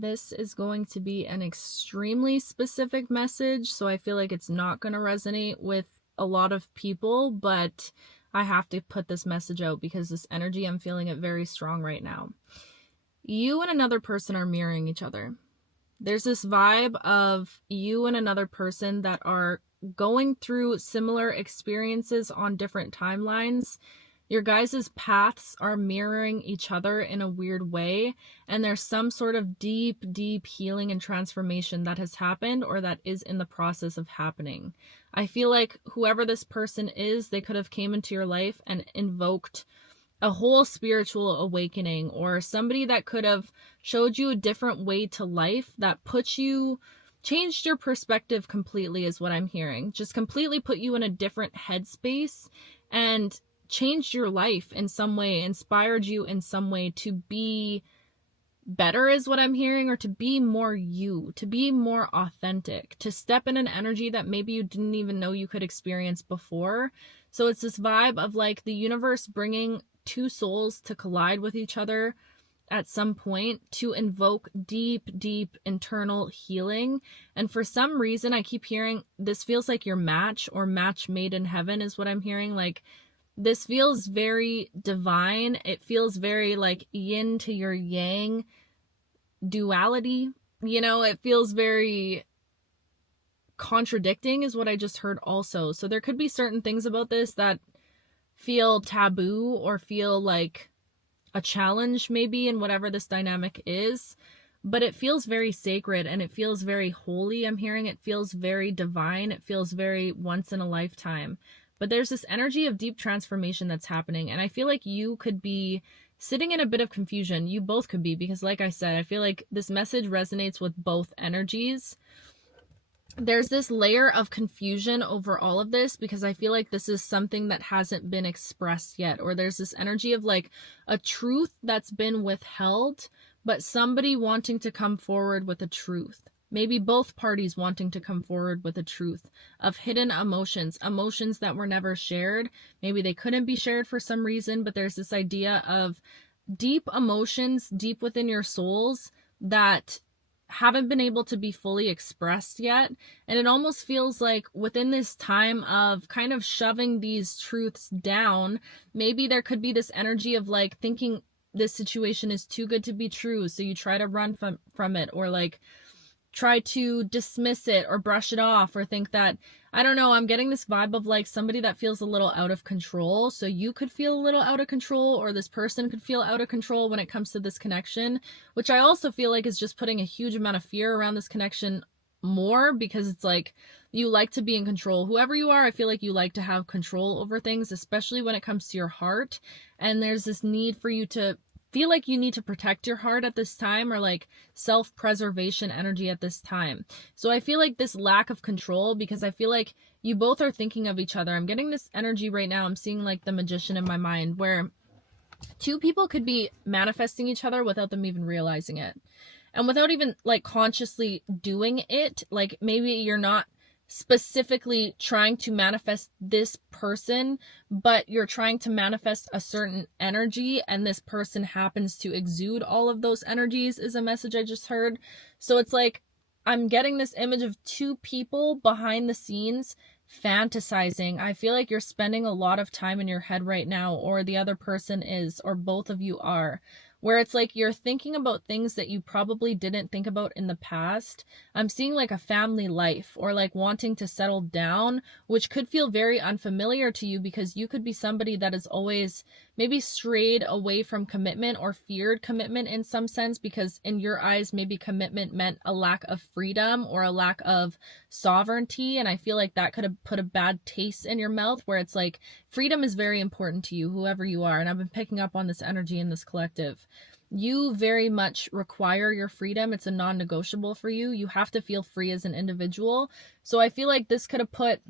This is going to be an extremely specific message, so I feel like it's not going to resonate with a lot of people, but I have to put this message out because this energy, I'm feeling it very strong right now. You and another person are mirroring each other. There's this vibe of you and another person that are going through similar experiences on different timelines. Your guys' paths are mirroring each other in a weird way, and there's some sort of deep, deep healing and transformation that has happened or that is in the process of happening. I feel like whoever this person is, they could have came into your life and invoked a whole spiritual awakening, or somebody that could have showed you a different way to life that changed your perspective completely, is what I'm hearing. Just completely put you in a different headspace and changed your life in some way, inspired you in some way to be better, is what I'm hearing, or to be more you, to be more authentic, to step in an energy that maybe you didn't even know you could experience before. So it's this vibe of like the universe bringing two souls to collide with each other at some point to invoke deep, deep internal healing. And for some reason, I keep hearing this feels like your match, or match made in heaven, is what I'm hearing. Like, this feels very divine. It feels very like yin to your yang duality. You know, it feels very contradicting, is what I just heard also. So there could be certain things about this that feel taboo or feel like a challenge maybe in whatever this dynamic is, but it feels very sacred and it feels very holy. I'm hearing it feels very divine. It feels very once in a lifetime. But there's this energy of deep transformation that's happening, and I feel like you could be sitting in a bit of confusion. You both could be, because like I said, I feel like this message resonates with both energies. There's this layer of confusion over all of this because I feel like this is something that hasn't been expressed yet, or there's this energy of like a truth that's been withheld, but somebody wanting to come forward with a truth. Maybe both parties wanting to come forward with a truth of hidden emotions that were never shared. Maybe they couldn't be shared for some reason, but there's this idea of deep emotions deep within your souls that haven't been able to be fully expressed yet. And it almost feels like within this time of kind of shoving these truths down, maybe there could be this energy of like thinking this situation is too good to be true, so you try to run from it, or like try to dismiss it or brush it off, or think that, I don't know, I'm getting this vibe of like somebody that feels a little out of control. So you could feel a little out of control, or this person could feel out of control when it comes to this connection, which I also feel like is just putting a huge amount of fear around this connection more, because it's like you like to be in control. Whoever you are, I feel like you like to have control over things, especially when it comes to your heart. And there's this need for you to feel like you need to protect your heart at this time, or like self-preservation energy at this time. So I feel like this lack of control, because I feel like you both are thinking of each other. I'm getting this energy right now. I'm seeing like the Magician in my mind, where two people could be manifesting each other without them even realizing it. And without even like consciously doing it. Like maybe you're not specifically trying to manifest this person, but you're trying to manifest a certain energy, and this person happens to exude all of those energies, is a message I just heard. So it's like I'm getting this image of two people behind the scenes fantasizing. I feel like you're spending a lot of time in your head right now, or the other person is, or both of you are, where it's like you're thinking about things that you probably didn't think about in the past. I'm seeing like a family life, or like wanting to settle down, which could feel very unfamiliar to you, because you could be somebody that has always maybe strayed away from commitment, or feared commitment in some sense, because in your eyes, maybe commitment meant a lack of freedom or a lack of sovereignty. And I feel like that could have put a bad taste in your mouth, where it's like freedom is very important to you, whoever you are. And I've been picking up on this energy in this collective. You very much require your freedom. It's a non-negotiable for you. You have to feel free as an individual. So I feel like this could have put,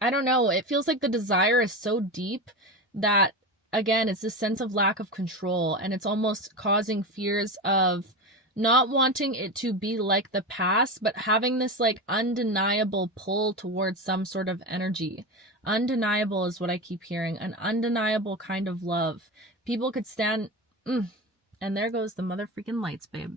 I don't know, it feels like the desire is so deep that, again, it's this sense of lack of control, and it's almost causing fears of not wanting it to be like the past, but having this like undeniable pull towards some sort of energy. Undeniable is what I keep hearing, an undeniable kind of love. People could stand, and there goes the mother freaking lights, babe.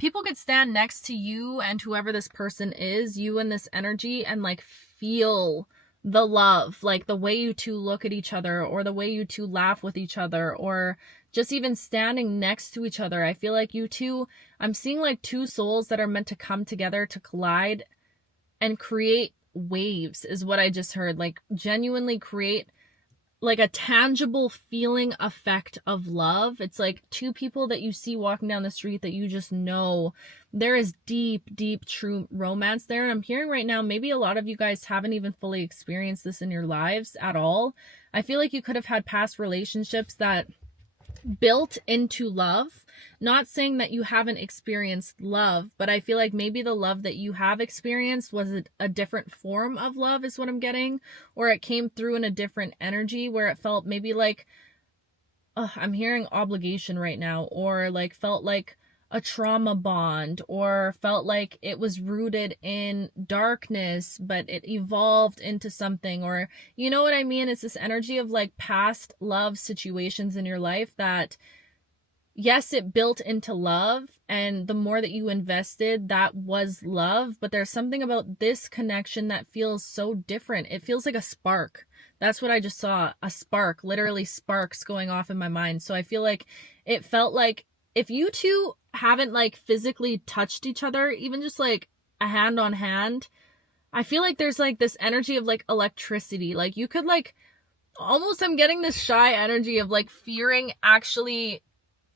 people could stand next to you and whoever this person is, you and this energy, and like feel the love, like the way you two look at each other, or the way you two laugh with each other, or just even standing next to each other. I feel like you two, I'm seeing like two souls that are meant to come together to collide and create waves, is what I just heard. Like genuinely create like a tangible feeling effect of love. It's like two people that you see walking down the street that you just know there is deep true romance there. And I'm hearing right now, maybe a lot of you guys haven't even fully experienced this in your lives at all. I feel like you could have had past relationships that built into love. Not saying that you haven't experienced love, but I feel like maybe the love that you have experienced was a different form of love, is what I'm getting, or it came through in a different energy where it felt maybe like, I'm hearing obligation right now, or like felt like a trauma bond, or felt like it was rooted in darkness, but it evolved into something, or you know what I mean? It's this energy of like past love situations in your life that, yes, it built into love, and the more that you invested, that was love, but there's something about this connection that feels so different. It feels like a spark. That's what I just saw, a spark, literally sparks going off in my mind. So I feel like it felt like if you two haven't like physically touched each other, even just like a hand on hand, I feel like there's like this energy of like electricity. Like you could like almost, I'm getting this shy energy of like fearing actually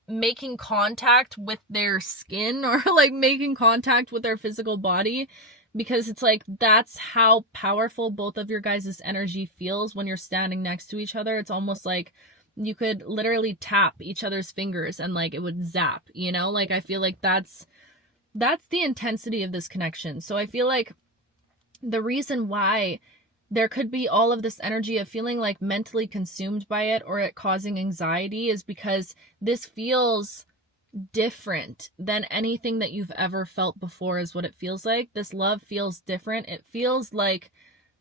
making contact with their skin, or like making contact with their physical body, because it's like that's how powerful both of your guys' energy feels when you're standing next to each other. It's almost like you could literally tap each other's fingers and like it would zap, you know? Like I feel like that's the intensity of this connection. So I feel like the reason why there could be all of this energy of feeling like mentally consumed by it, or it causing anxiety, is because this feels different than anything that you've ever felt before, is what it feels like. This love feels different. It feels like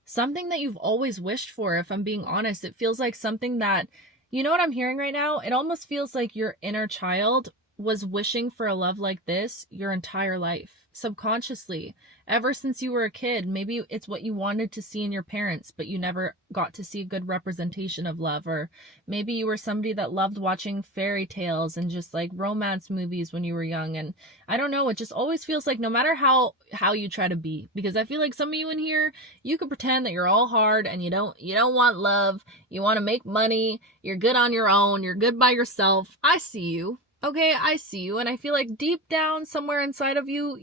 something that you've always wished for, if I'm being honest. It feels like something that, you know what I'm hearing right now? It almost feels like your inner child was wishing for a love like this your entire life, subconsciously, ever since you were a kid. Maybe it's what you wanted to see in your parents, but you never got to see a good representation of love. Or maybe you were somebody that loved watching fairy tales and just like romance movies when you were young. And I don't know, it just always feels like no matter how you try to be, because I feel like some of you in here, you could pretend that you're all hard and you don't want love, you want to make money, you're good on your own, you're good by yourself. I see you. Okay, I see you, and I feel like deep down somewhere inside of you,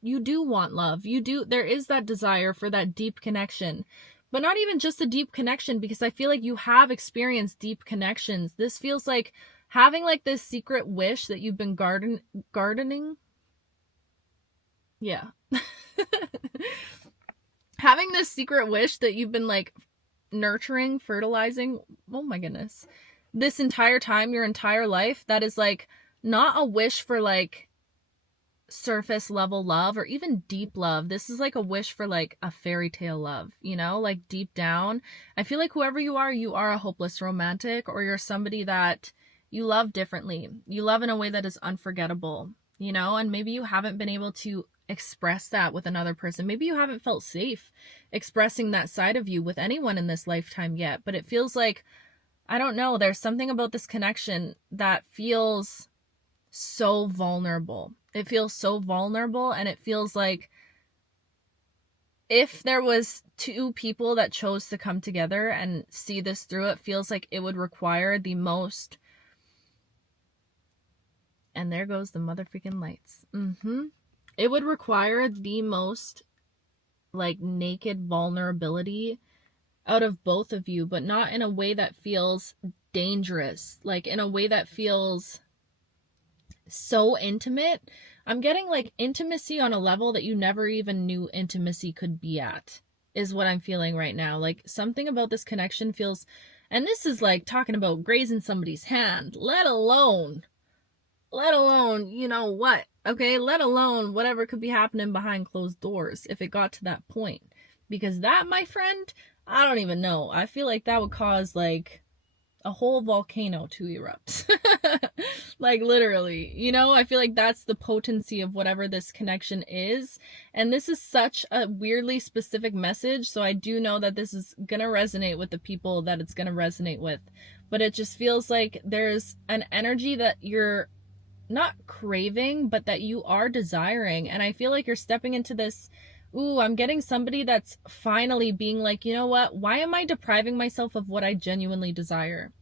you do want love. You do, there is that desire for that deep connection. But not even just a deep connection, because I feel like you have experienced deep connections. This feels like having like this secret wish that you've been gardening. Yeah. Having this secret wish that you've been like nurturing, fertilizing. Oh my goodness. This entire time, your entire life, that is like not a wish for like surface level love or even deep love. This is like a wish for like a fairy tale love, you know, like deep down. I feel like whoever you are a hopeless romantic, or you're somebody that you love differently. You love in a way that is unforgettable, you know, and maybe you haven't been able to express that with another person. Maybe you haven't felt safe expressing that side of you with anyone in this lifetime yet, but it feels like, I don't know, there's something about this connection that feels so vulnerable. It feels so vulnerable, and it feels like if there was two people that chose to come together and see this through, it feels like it would require the most, and there goes the motherfucking lights. It would require the most like naked vulnerability out of both of you, but not in a way that feels dangerous, like in a way that feels so intimate. I'm getting like intimacy on a level that you never even knew intimacy could be at, is what I'm feeling right now. Like something about this connection feels, and this is like talking about grazing somebody's hand, let alone, you know what, okay, let alone whatever could be happening behind closed doors if it got to that point. Because that, my friend, I don't even know. I feel like that would cause like a whole volcano to erupt. Like literally, you know, I feel like that's the potency of whatever this connection is. And this is such a weirdly specific message, so I do know that this is going to resonate with the people that it's going to resonate with. But it just feels like there's an energy that you're not craving, but that you are desiring. And I feel like you're stepping into this. Ooh, I'm getting somebody that's finally being like, you know what? Why am I depriving myself of what I genuinely desire?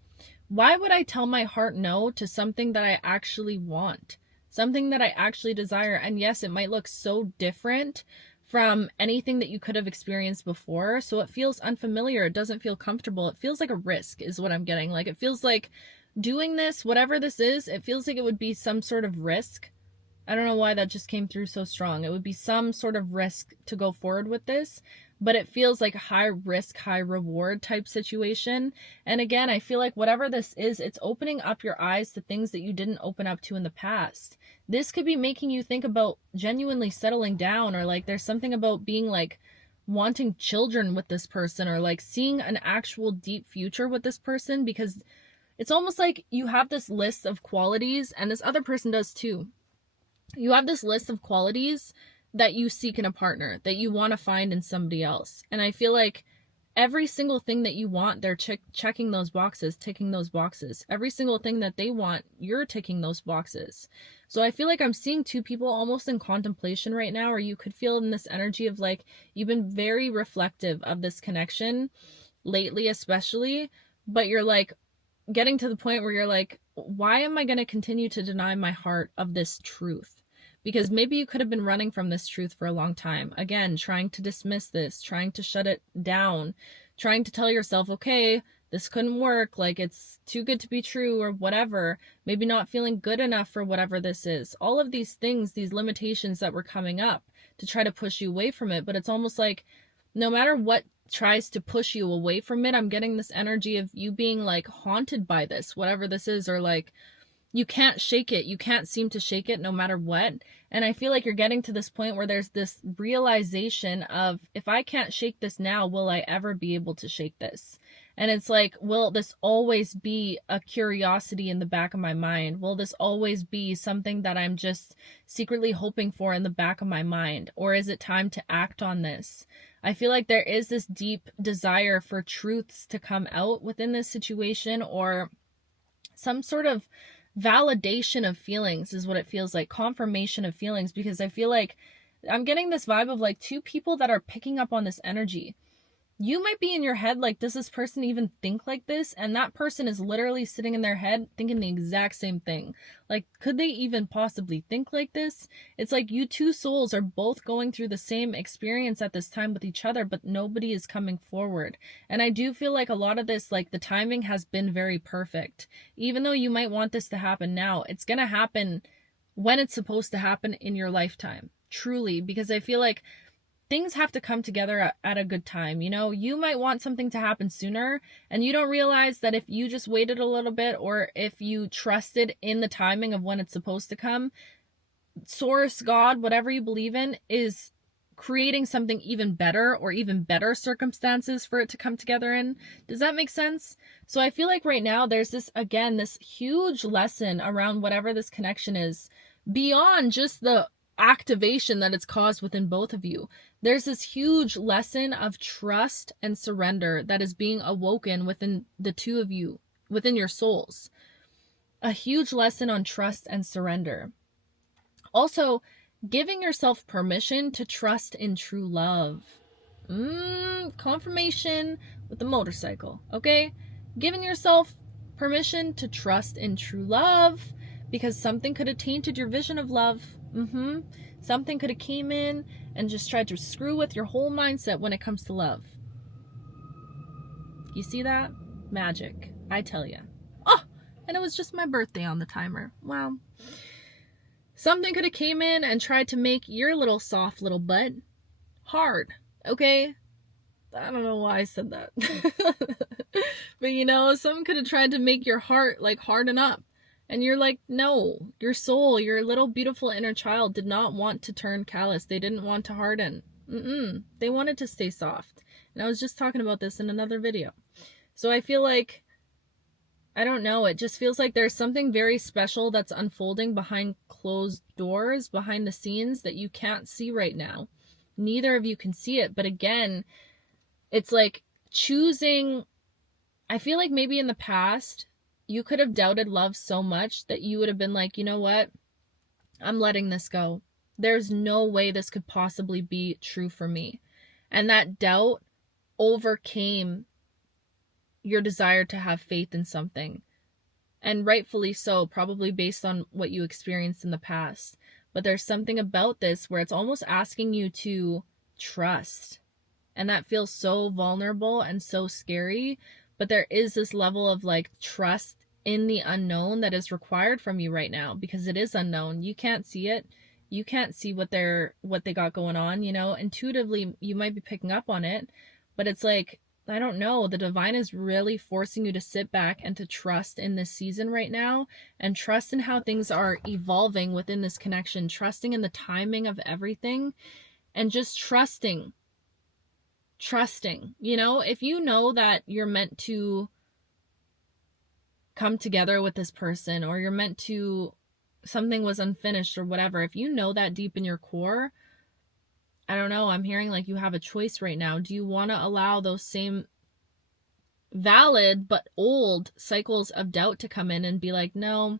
Why would I tell my heart no to something that I actually want? Something that I actually desire. And yes, it might look so different from anything that you could have experienced before. So it feels unfamiliar. It doesn't feel comfortable. It feels like a risk is what I'm getting. Like it feels like doing this, whatever this is, it feels like it would be some sort of risk. I don't know why that just came through so strong. It would be some sort of risk to go forward with this, but it feels like a high risk, high reward type situation. And again, I feel like whatever this is, it's opening up your eyes to things that you didn't open up to in the past. This could be making you think about genuinely settling down, or like there's something about being like wanting children with this person, or like seeing an actual deep future with this person, because it's almost like you have this list of qualities, and this other person does too. You have this list of qualities that you seek in a partner, that you want to find in somebody else. And I feel like every single thing that you want, they're checking those boxes, ticking those boxes. Every single thing that they want, you're ticking those boxes. So I feel like I'm seeing two people almost in contemplation right now, or you could feel in this energy of like, you've been very reflective of this connection lately, especially, but you're like getting to the point where you're like, why am I going to continue to deny my heart of this truth? Because maybe you could have been running from this truth for a long time. Again, trying to dismiss this, trying to shut it down, trying to tell yourself, okay, this couldn't work, like it's too good to be true or whatever. Maybe not feeling good enough for whatever this is. All of these things, these limitations that were coming up to try to push you away from it. But it's almost like no matter what tries to push you away from it, I'm getting this energy of you being like haunted by this, whatever this is, or like you can't shake it. You can't seem to shake it no matter what. And I feel like you're getting to this point where there's this realization of, if I can't shake this now, will I ever be able to shake this? And it's like, will this always be a curiosity in the back of my mind? Will this always be something that I'm just secretly hoping for in the back of my mind? Or is it time to act on this? I feel like there is this deep desire for truths to come out within this situation, or some sort of validation of feelings is what it feels like, confirmation of feelings, because I feel like I'm getting this vibe of like two people that are picking up on this energy. You might be in your head like, does this person even think like this? And that person is literally sitting in their head thinking the exact same thing. Like, could they even possibly think like this? It's like you two souls are both going through the same experience at this time with each other, but nobody is coming forward. And I do feel like a lot of this, like the timing has been very perfect. Even though you might want this to happen now, it's going to happen when it's supposed to happen in your lifetime. Truly, because I feel like things have to come together at a good time. You know, you might want something to happen sooner, and you don't realize that if you just waited a little bit, or if you trusted in the timing of when it's supposed to come, source, God, whatever you believe in, is creating something even better, or even better circumstances for it to come together in. Does that make sense? So I feel like right now there's this, again, this huge lesson around whatever this connection is, beyond just the activation that it's caused within both of you. There's this huge lesson of trust and surrender that is being awoken within the two of you, within your souls. A huge lesson on trust and surrender. Also, giving yourself permission to trust in true love. Confirmation with the motorcycle, okay? Giving yourself permission to trust in true love, because something could have tainted your vision of love. Something could have came in and just tried to screw with your whole mindset when it comes to love. You see that? Magic, I tell you. Oh, and it was just my birthday on the timer. Wow. Something could have came in and tried to make your little soft little butt hard, okay? I don't know why I said that. But you know, someone could have tried to make your heart like harden up. And you're like, no, your soul, your little beautiful inner child did not want to turn callous. They didn't want to harden. They wanted to stay soft. And I was just talking about this in another video. So I feel like I don't know. It just feels like there's something very special that's unfolding behind closed doors, behind the scenes that you can't see right now. Neither of you can see it. But again, it's like choosing. I feel like maybe in the past, you could have doubted love so much that you would have been like, you know what? I'm letting this go. There's no way this could possibly be true for me. And that doubt overcame your desire to have faith in something. And rightfully so, probably based on what you experienced in the past. But there's something about this where it's almost asking you to trust. And that feels so vulnerable and so scary. But there is this level of like trust in the unknown that is required from you right now, because it is unknown. You can't see it. You can't see what they got going on, you know. Intuitively, you might be picking up on it, but it's like, I don't know, the divine is really forcing you to sit back and to trust in this season right now, and trust in how things are evolving within this connection, trusting in the timing of everything, and just trusting, you know. If you know that you're meant to come together with this person, or you're meant to, something was unfinished or whatever, if you know that deep in your core, I don't know, I'm hearing like you have a choice right now. Do you want to allow those same valid but old cycles of doubt to come in and be like, no,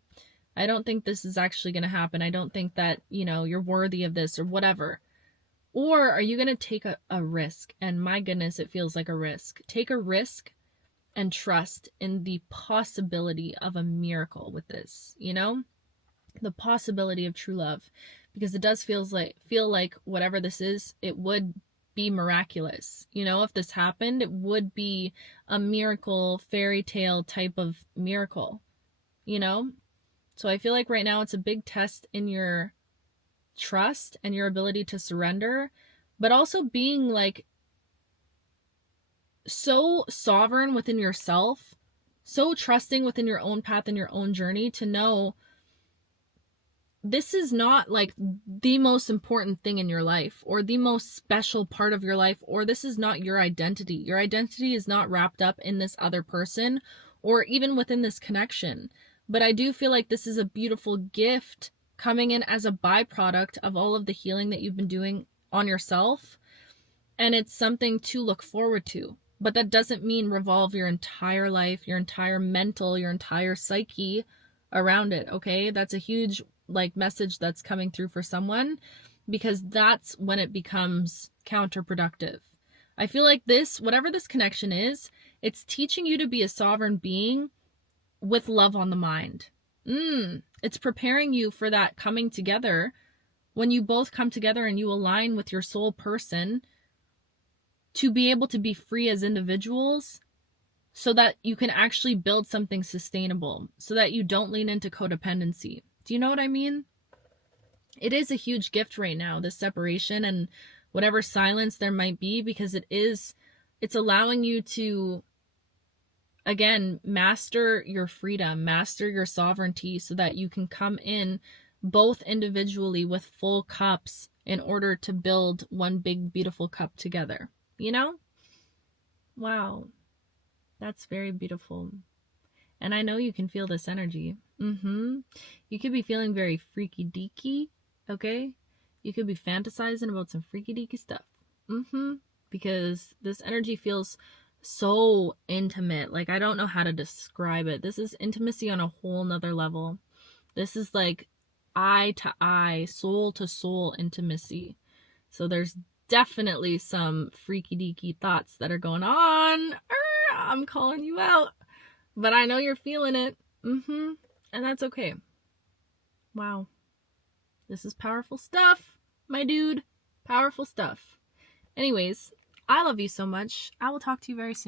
I don't think this is actually going to happen. I don't think that, you know, you're worthy of this or whatever. Or are you going to take a risk? And my goodness, it feels like a risk. Take a risk and trust in the possibility of a miracle with this, you know? The possibility of true love, because it does feel like whatever this is, it would be miraculous. You know, if this happened, it would be a miracle, fairy tale type of miracle, you know? So I feel like right now it's a big test in your trust and your ability to surrender, but also being like so sovereign within yourself, so trusting within your own path and your own journey to know this is not like the most important thing in your life or the most special part of your life, or this is not your identity. Your identity is not wrapped up in this other person or even within this connection. But I do feel like this is a beautiful gift coming in as a byproduct of all of the healing that you've been doing on yourself. And it's something to look forward to. But that doesn't mean revolve your entire life, your entire mental, your entire psyche around it, okay? That's a huge like message that's coming through for someone, because that's when it becomes counterproductive. I feel like this, whatever this connection is, it's teaching you to be a sovereign being with love on the mind. It's preparing you for that coming together, when you both come together and you align with your soul person, to be able to be free as individuals, so that you can actually build something sustainable, so that you don't lean into codependency. Do you know what I mean? It is a huge gift right now, this separation and whatever silence there might be, because it's allowing you to, again, master your freedom, master your sovereignty, so that you can come in both individually with full cups in order to build one big, beautiful cup together. You know? Wow. That's very beautiful. And I know you can feel this energy. You could be feeling very freaky deaky, okay? You could be fantasizing about some freaky deaky stuff. Because this energy feels so intimate. Like, I don't know how to describe it. This is intimacy on a whole nother level. This is like eye to eye, soul to soul intimacy. So there's definitely some freaky deaky thoughts that are going on. I'm calling you out. But I know you're feeling it. And that's okay. Wow. This is powerful stuff, my dude. Powerful stuff. Anyways, I love you so much. I will talk to you very soon.